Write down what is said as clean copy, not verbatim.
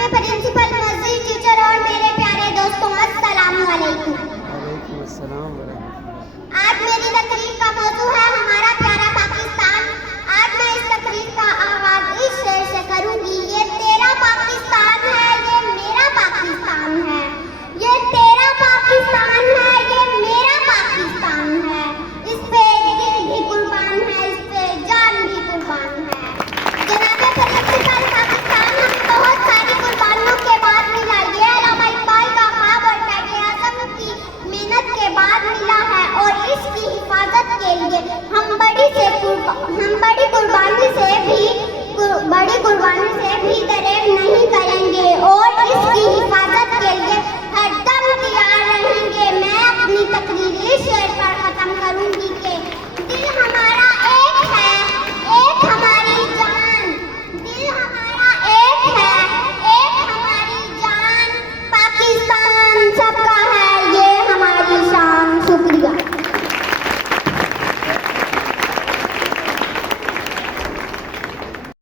पे प्रिंसिपल, मस्जिद टीचर और मेरे प्यारे दोस्तों, अस्सलाम वालेकुम। वालेकुम अस्सलाम वरहमतुल्लाह। आज मेरी तकरीर का मौजू है हमारा प्यारा पाकिस्तान। आज मैं इस तकरीर का आगाज